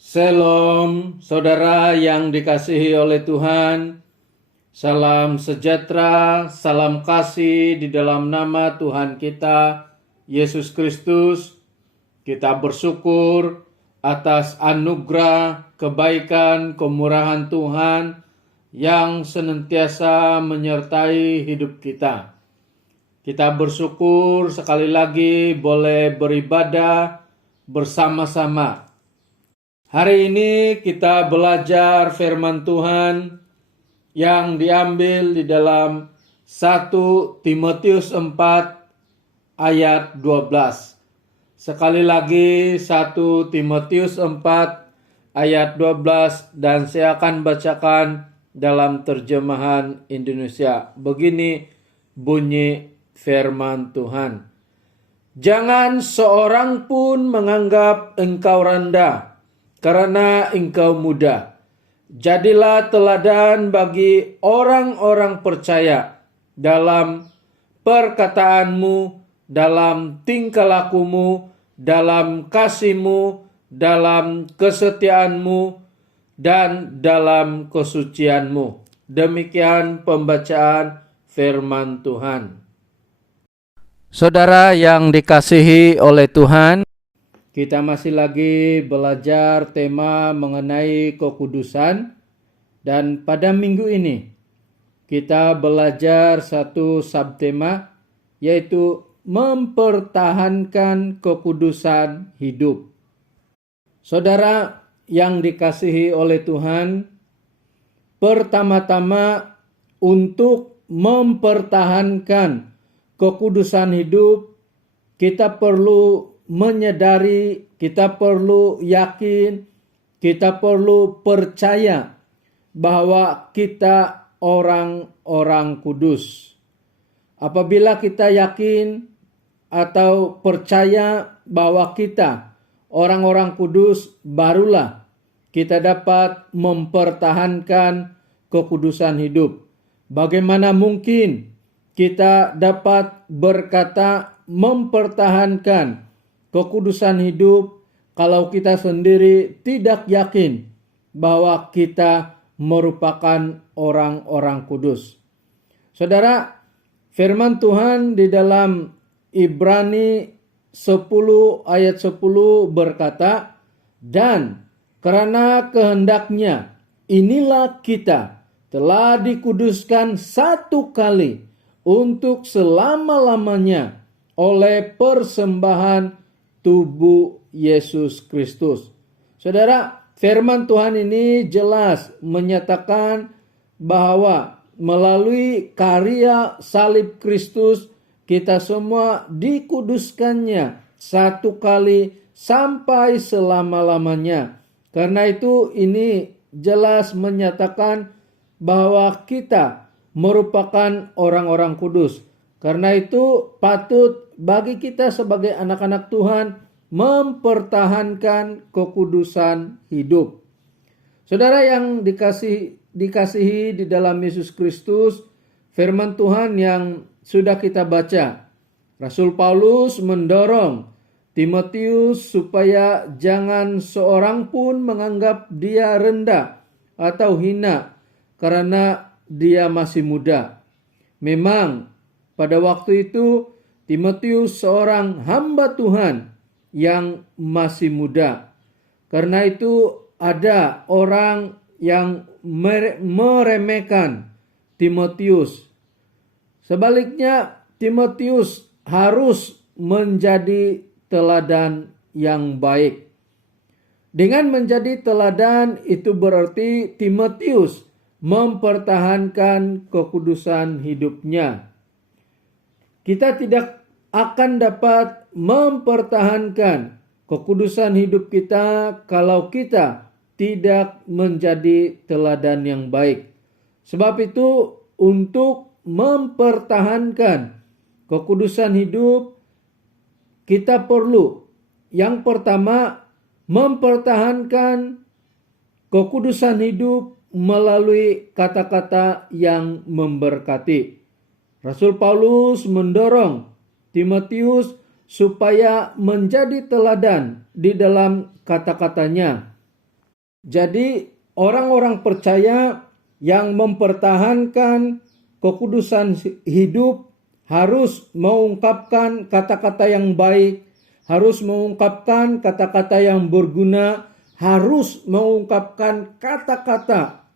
Shalom, saudara yang dikasihi oleh Tuhan. Salam sejahtera, salam kasih di dalam nama Tuhan kita, Yesus Kristus. Kita bersyukur atas anugerah, kebaikan, kemurahan Tuhan yang senantiasa menyertai hidup kita. Kita bersyukur sekali lagi boleh beribadah bersama-sama. Hari ini kita belajar firman Tuhan yang diambil di dalam 1 Timotius 4 ayat 12. Sekali lagi 1 Timotius 4 ayat 12 dan saya akan bacakan dalam terjemahan Indonesia. Begini bunyi firman Tuhan. Jangan seorang pun menganggap engkau rendah karena engkau muda. Jadilah teladan bagi orang-orang percaya dalam perkataanmu, dalam tingkah lakumu, dalam kasihmu, dalam kesetiaanmu, dan dalam kesucianmu. Demikian pembacaan firman Tuhan. Saudara yang dikasihi oleh Tuhan, kita masih lagi belajar tema mengenai kekudusan, dan pada minggu ini kita belajar satu subtema, yaitu mempertahankan kekudusan hidup. Saudara yang dikasihi oleh Tuhan, pertama-tama untuk mempertahankan kekudusan hidup, kita perlu menyadari, kita perlu yakin, kita perlu percaya bahwa kita orang-orang kudus. Apabila kita yakin atau percaya bahwa kita orang-orang kudus, barulah kita dapat mempertahankan kekudusan hidup. Bagaimana mungkin kita dapat berkata mempertahankan kekudusan hidup kalau kita sendiri tidak yakin bahwa kita merupakan orang-orang kudus? Saudara, firman Tuhan di dalam Ibrani 10 ayat 10 berkata, dan karena kehendaknya inilah kita telah dikuduskan satu kali untuk selama-lamanya oleh persembahan tubuh Yesus Kristus. Saudara, firman Tuhan ini jelas menyatakan bahwa melalui karya salib Kristus kita semua dikuduskannya satu kali sampai selama-lamanya. Karena itu ini jelas menyatakan bahwa kita merupakan orang-orang kudus. Karena itu patut bagi kita sebagai anak-anak Tuhan mempertahankan kekudusan hidup. Saudara yang dikasihi di dalam Yesus Kristus, firman Tuhan yang sudah kita baca, Rasul Paulus mendorong Timotius supaya jangan seorang pun menganggap dia rendah atau hina karena dia masih muda. Memang pada waktu itu Timotius seorang hamba Tuhan yang masih muda. Karena itu ada orang yang meremehkan Timotius. Sebaliknya, Timotius harus menjadi teladan yang baik. Dengan menjadi teladan itu berarti Timotius mempertahankan kekudusan hidupnya. Kita tidak akan dapat mempertahankan kekudusan hidup kita kalau kita tidak menjadi teladan yang baik. Sebab itu untuk mempertahankan kekudusan hidup kita perlu yang pertama mempertahankan kekudusan hidup melalui kata-kata yang memberkati. Rasul Paulus mendorong Timotius supaya menjadi teladan di dalam kata-katanya. Jadi orang-orang percaya yang mempertahankan kekudusan hidup harus mengungkapkan kata-kata yang baik, harus mengungkapkan kata-kata yang berguna, harus mengungkapkan kata-kata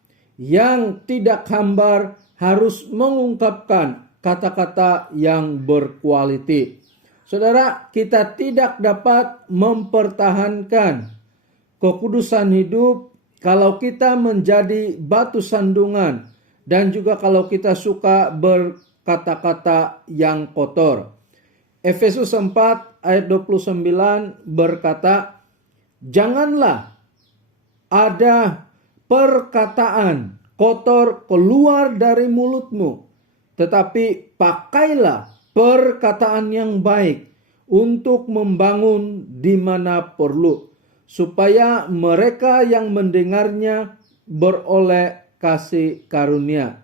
yang tidak hambar, harus mengungkapkan kata-kata yang berkualiti. Saudara, kita tidak dapat mempertahankan kekudusan hidup kalau kita menjadi batu sandungan dan juga kalau kita suka berkata-kata yang kotor. Efesus 4 ayat 29 berkata, "Janganlah ada perkataan kotor keluar dari mulutmu, tetapi pakailah perkataan yang baik untuk membangun di mana perlu, supaya mereka yang mendengarnya beroleh kasih karunia."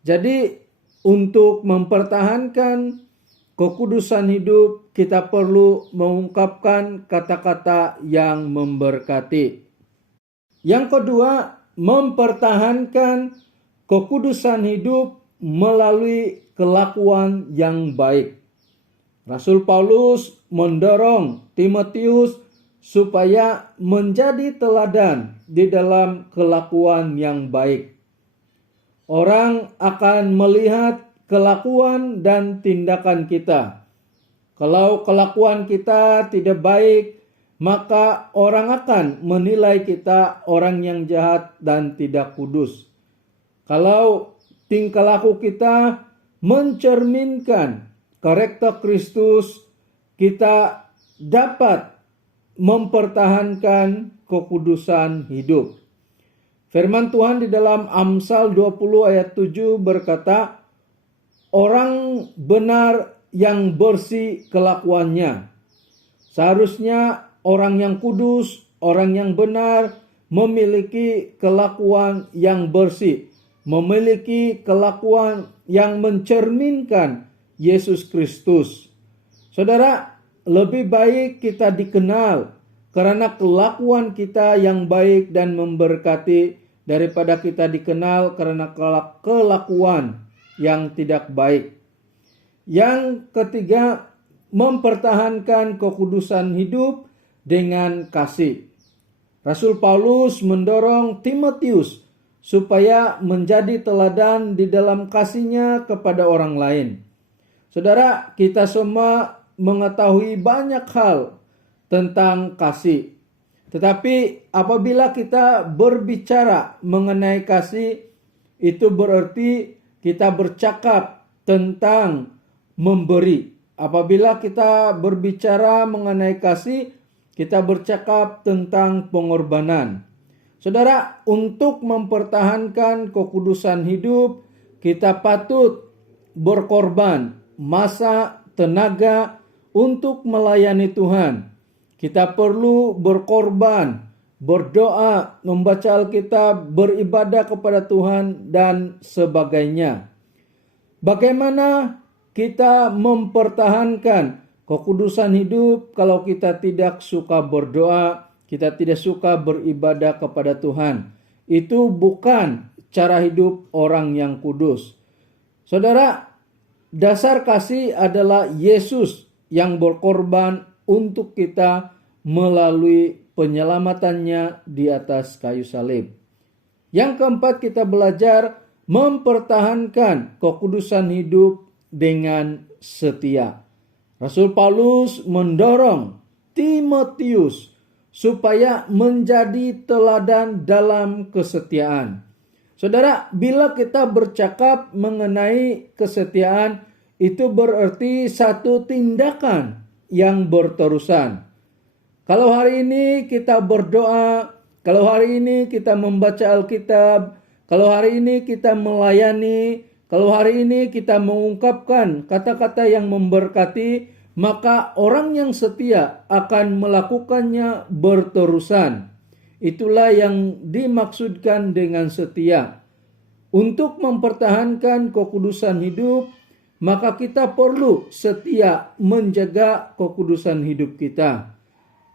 Jadi untuk mempertahankan kekudusan hidup, kita perlu mengungkapkan kata-kata yang memberkati. Yang kedua, mempertahankan kekudusan hidup melalui kelakuan yang baik. Rasul Paulus mendorong Timotius supaya menjadi teladan di dalam kelakuan yang baik. Orang akan melihat kelakuan dan tindakan kita. Kalau kelakuan kita tidak baik, maka orang akan menilai kita orang yang jahat dan tidak kudus. Kalau tingkah laku kita mencerminkan karakter Kristus, kita dapat mempertahankan kekudusan hidup. Firman Tuhan di dalam Amsal 20 ayat 7 berkata, "Orang benar yang bersih kelakuannya." Seharusnya orang yang kudus, orang yang benar memiliki kelakuan yang bersih, memiliki kelakuan yang mencerminkan Yesus Kristus. Saudara, lebih baik kita dikenal karena kelakuan kita yang baik dan memberkati daripada kita dikenal karena kelakuan yang tidak baik. Yang ketiga, mempertahankan kekudusan hidup dengan kasih. Rasul Paulus mendorong Timotius supaya menjadi teladan di dalam kasihnya kepada orang lain. Saudara, kita semua mengetahui banyak hal tentang kasih. Tetapi apabila kita berbicara mengenai kasih, itu berarti kita bercakap tentang memberi. Apabila kita berbicara mengenai kasih, kita bercakap tentang pengorbanan. Saudara, untuk mempertahankan kekudusan hidup, kita patut berkorban masa, tenaga untuk melayani Tuhan. Kita perlu berkorban, berdoa, membaca Alkitab, beribadah kepada Tuhan, dan sebagainya. Bagaimana kita mempertahankan kekudusan hidup kalau kita tidak suka berdoa, kita tidak suka beribadah kepada Tuhan? Itu bukan cara hidup orang yang kudus. Saudara, dasar kasih adalah Yesus yang berkorban untuk kita melalui penyelamatannya di atas kayu salib. Yang keempat, kita belajar mempertahankan kekudusan hidup dengan setia. Rasul Paulus mendorong Timotius supaya menjadi teladan dalam kesetiaan. Saudara, bila kita bercakap mengenai kesetiaan, itu berarti satu tindakan yang berterusan. Kalau hari ini kita berdoa, kalau hari ini kita membaca Alkitab, kalau hari ini kita melayani, kalau hari ini kita mengungkapkan kata-kata yang memberkati, maka orang yang setia akan melakukannya berterusan. Itulah yang dimaksudkan dengan setia. Untuk mempertahankan kekudusan hidup, maka kita perlu setia menjaga kekudusan hidup kita.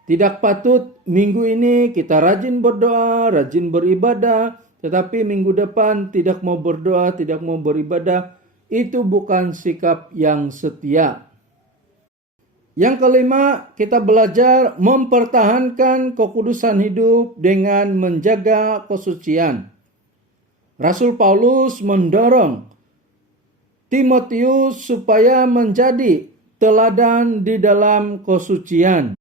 Tidak patut minggu ini kita rajin berdoa, rajin beribadah, tetapi minggu depan tidak mau berdoa, tidak mau beribadah. Itu bukan sikap yang setia. Yang kelima, kita belajar mempertahankan kekudusan hidup dengan menjaga kesucian. Rasul Paulus mendorong Timotius supaya menjadi teladan di dalam kesucian.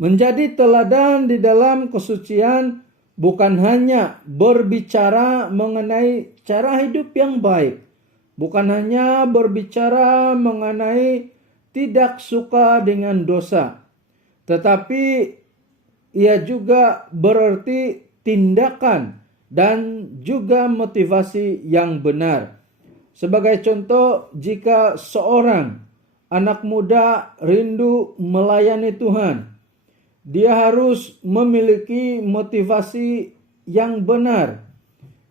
Menjadi teladan di dalam kesucian bukan hanya berbicara mengenai cara hidup yang baik, bukan hanya berbicara mengenai tidak suka dengan dosa, tetapi ia juga berarti tindakan dan juga motivasi yang benar. Sebagai contoh, jika seorang anak muda rindu melayani Tuhan, dia harus memiliki motivasi yang benar,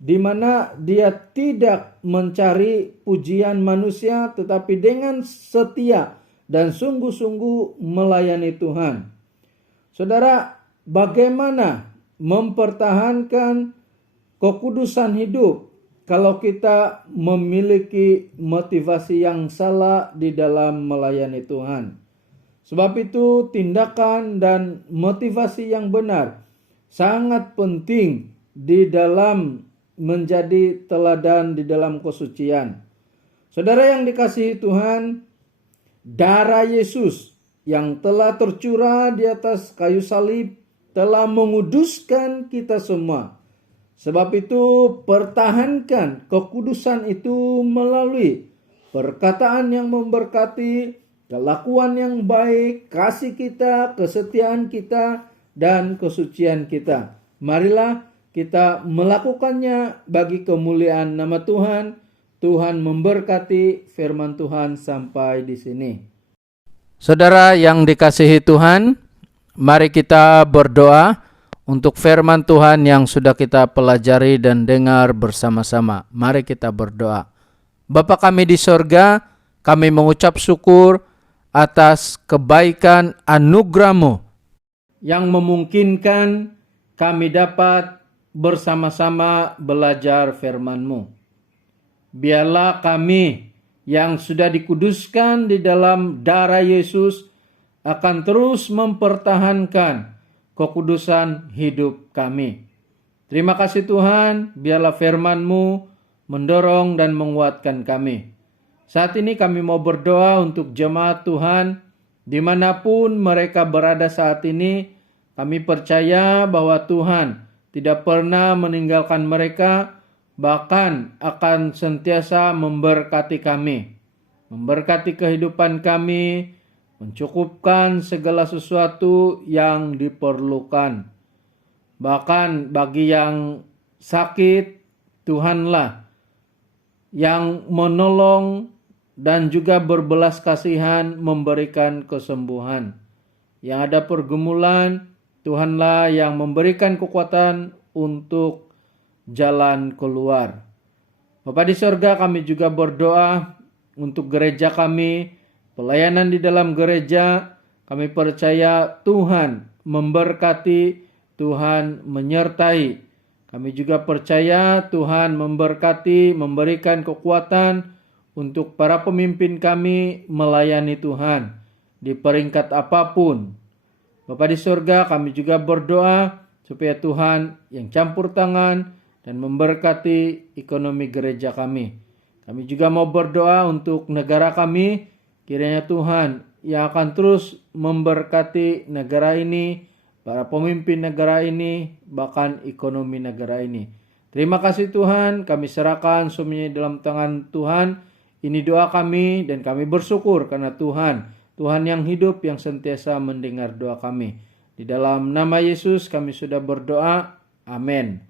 di mana dia tidak mencari pujian manusia, tetapi dengan setia dan sungguh-sungguh melayani Tuhan. Saudara, bagaimana mempertahankan kekudusan hidup kalau kita memiliki motivasi yang salah di dalam melayani Tuhan? Sebab itu tindakan dan motivasi yang benar sangat penting di dalam menjadi teladan di dalam kesucian. Saudara yang dikasihi Tuhan, darah Yesus yang telah tercurah di atas kayu salib telah menguduskan kita semua. Sebab itu pertahankan kekudusan itu melalui perkataan yang memberkati, kelakuan yang baik, kasih kita, kesetiaan kita, dan kesucian kita. Marilah kita melakukannya bagi kemuliaan nama Tuhan. Tuhan memberkati firman Tuhan sampai di sini. Saudara yang dikasihi Tuhan, mari kita berdoa untuk firman Tuhan yang sudah kita pelajari dan dengar bersama-sama. Mari kita berdoa. Bapa kami di sorga, kami mengucap syukur atas kebaikan anugerah-Mu yang memungkinkan kami dapat bersama-sama belajar firman-Mu. Biarlah kami yang sudah dikuduskan di dalam darah Yesus akan terus mempertahankan kekudusan hidup kami. Terima kasih Tuhan, biarlah firman-Mu mendorong dan menguatkan kami. Saat ini kami mau berdoa untuk jemaat Tuhan, dimanapun mereka berada saat ini. Kami percaya bahwa Tuhan tidak pernah meninggalkan mereka, bahkan akan sentiasa memberkati kami, memberkati kehidupan kami, mencukupkan segala sesuatu yang diperlukan. Bahkan bagi yang sakit, Tuhanlah yang menolong dan juga berbelas kasihan memberikan kesembuhan. Yang ada pergumulan, Tuhanlah yang memberikan kekuatan untuk jalan keluar. Bapa di sorga, kami juga berdoa untuk gereja kami, pelayanan di dalam gereja. Kami percaya Tuhan memberkati, Tuhan menyertai. Kami juga percaya Tuhan memberkati, memberikan kekuatan untuk para pemimpin kami melayani Tuhan di peringkat apapun. Bapa di sorga, kami juga berdoa supaya Tuhan yang campur tangan dan memberkati ekonomi gereja kami. Kami juga mau berdoa untuk negara kami, kiranya Tuhan yang akan terus memberkati negara ini, para pemimpin negara ini, bahkan ekonomi negara ini. Terima kasih Tuhan, kami serahkan semuanya dalam tangan Tuhan. Ini doa kami dan kami bersyukur karena Tuhan yang hidup yang sentiasa mendengar doa kami. Di dalam nama Yesus kami sudah berdoa. Amin.